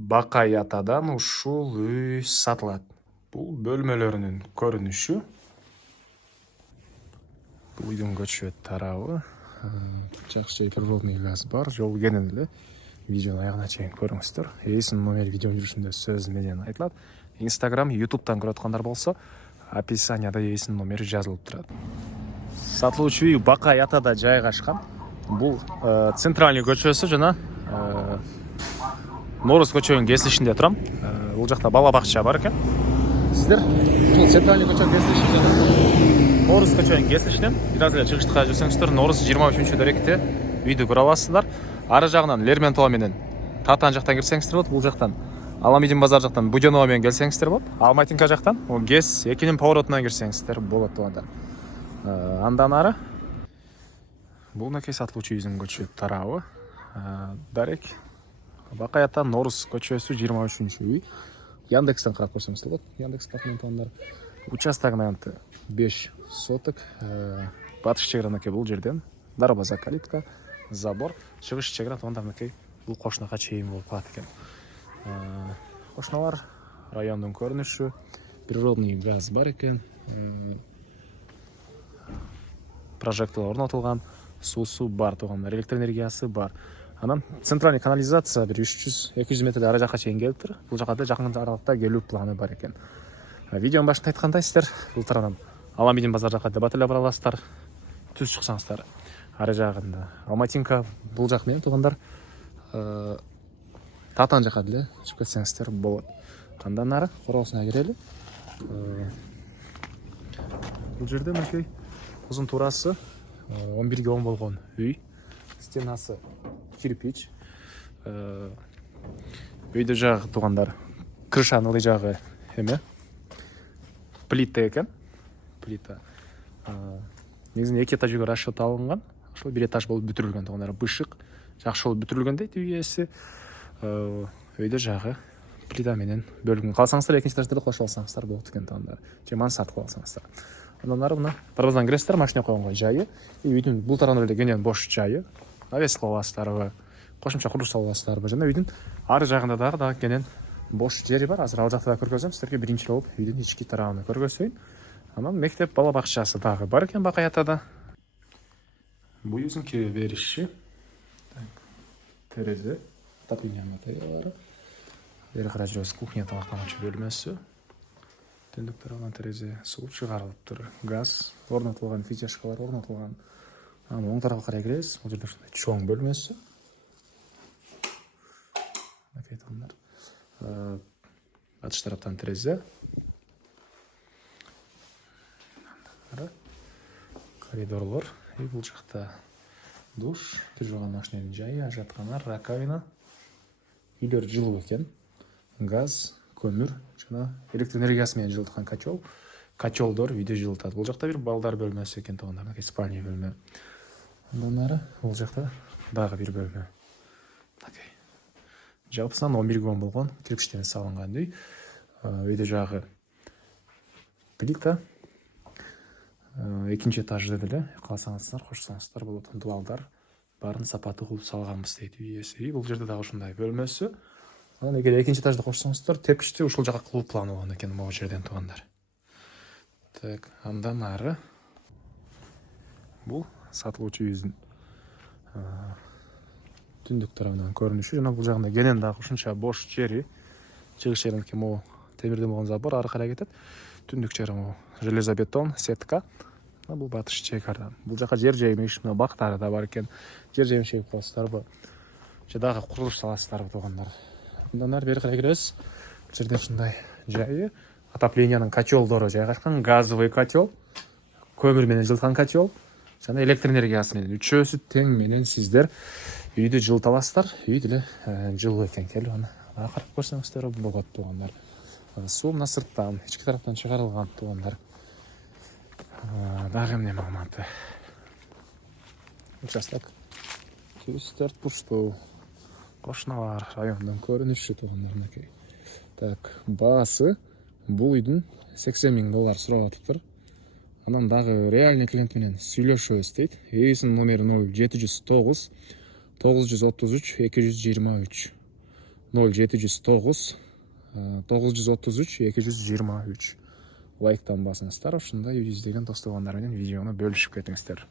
Бакай атадан ушул үй сатылат. Бул бөлмөлөрүнүн көрүнүшү. Бул үйдүн көчөт тарабы. Жакшы природный газ бар. Жол кенен эле. Видеону аягына чейин көрүңүздөр. Эсим номер видео жүрүшүндө сөз менен айтылат. Instagram, YouTube'дан көрүп аткандар болсо, описанияда эсим номери жазылып турат. Сатылуучу үй Бакай атада жайгашкан. Бул центральный көчөсү жана Норус көчөнүн кесилишинде турам. Бул жакта бала бакча бар экен. Сиздер ушул центральный көчөнүн кесилиши жана Норус көчөнүн кесилишинен бир аз эле чыгыштыкка жүрсөңүздөр, Норус 23-даректе үйдү көрө аласыздар. Ары жагынан Лермонтова менен Татан жактан кирсеңиздер болот. Бул жактан Аламидин базар жактан Буденова менен келсеңиздер болот. Алмайтинка жактан ГЭС 2-нин поворотунан кирсеңиздер болот туганда. Андан ары бул накей сатылуучу үйдүн көчөт тарабы. Дарек Бакай ата Норус көчөсү 23-үй. Яндекстен карап көрсөңүздөр болот. Яндекс документалар. Участогунун 5 соток. Батыш чегара накей бул жерден дарбаза, калитка, забор, чыгыш чегара туганда накей бул кошунага чейин болуп калат экен. Кошуналар райондун көрүнүшү, природный газ бар экен. Прожекторлор орнотулган, суусу бар тугандар, электр энергиясы бар. Анан центральный канализация бир 300-200 метр ары жакка чейин келиптир. Бул жакка да жакын аралыкта келүү планы бар экен. Видеонун башында айткандай сиздер бул тарадан Аламидин базар жакка дебат эле бара аласыздар. Түз чыксаңыздар. Ары жагында Алматинка бул жак менен тугандар Татан жакка деле чыгып кетсеңиздер болот. Андан ары короосуна кирели. Бул жерде накей узун туурасы 11-10 болгон үй. Стенасы кирпич. Үйдө жагы тугандар крышанын ылдый жагы эме плита экен. Плита. Негизинен 2 этажга расчет алынган. Ошол 1 этаж болуп бүтүрүлгөн тугандар. Бышык жакшы болуп бүтүрүлгөн дейт үй ээси. Үйдө жагы плита менен бөлүнгөн. Калсаңыздар 2-нчи этажда да кошуп алсаңыздар болот экен тугандар. Же мансард кылып алсаңыздар. Андан ары мына дарбазадан киресиздер, машина койгонго жайы. Үйдүн бул тарабында эле кенен бош жайы. Навес кылып аласыздарбы, кошумча курулуш салып аласыздарбы, жана үйдүн ары жагында дагы кенен бош жери бар. Азыр ал жакта да көргөзөм. Сиздерге биринчи болуп үйдүн ички тарабын көргөзөйүн. Анан мектеп бала бакчасы дагы бар экен Бакай атада. Бул үйдүн кире бериши. Терезе, отоплениянын материалдары. Бери карай жүрөбүз, кухня тамактануучу бөлмөсү. Түндүк тарабынан терезе, суу чыгарылыптыр. Газ орнотулган, фитяшкалар орнотулган. Оң тарапка карай киребиз. Бул жерде ушундай чоң бөлмөсү. Батыш тараптан терезе. Коридорлор. Бул жакта душ, кир жууган машинанын жайы, ажаткана, раковина. Үйлөр жылуу экен. Газ, көмүр жана электр энергиясы менен жылыткан котел. Котелдор үйдө жылытат. Бул жакта бир балдар бөлмөсү экен тугандар, спальня бөлмө. Андан ары бул жакта дагы бир бөлмө. Жалпысынан 11-10 болгон кирпичтен салынган үй. Үйдө жагы плита. 2-нчи этажда деле калсаңыздар, кошсоңуздар болот. Дуалдар баарын сапаттуу кылып салганбыз дейт үй ээси. Бул жерде дагы ушундай бөлмөсү. Анан эгер 2-нчи этажда кошсоңуздар, тепкичти ушул жака кылуу планы болгон экен могу жерден тугандар. Так, андан ары бул сатылуучу үйдүн түндүк тарабынан көрүнүшү. Жана бул жагында кенен дагы ушунча бош жери. Чыгыш жеринен могу темирден болгон забор ары карай кетет. Түндүк жери могу железобетон, сетка. Бул батыш чегардан. Бул жака жер жемиш, мына бактары да бар экен. Жер жемиш эгип коесуздарбы? Же дагы курулуш саласыздарбы тугандар? Андан ары бери карай киребиз. Бул жерде ушундай жайы, отоплениянын котелдору жайгашкан, газовый котел, көмүр менен жылыткан котел жана электр энергиясы менен. Үчөөсү тең менен сиздер үйдү жылыта аласыздар. Үй деле жылуу экен. Келип аны карап көрсөңүздөр болот тугандар. Суу мына сырттан, ички тараптан чыгарылган тугандар. Дагы эмне маалыматы? Участок түз төртбурчтуу. Кошуналар, райондун көрүнүшү тугандар накей. Так, баасы бул үйдүн $80,000 сурап атыптыр. Анан дагы реальный клиент менен сүйлөшөбүз дейт. Эсин номери 0709 933 223. 0709 933 223 лайктан басыңыздар. Ушундай жүздөгөн достугуңар менен видеону бөлүшүп кетиңиздер.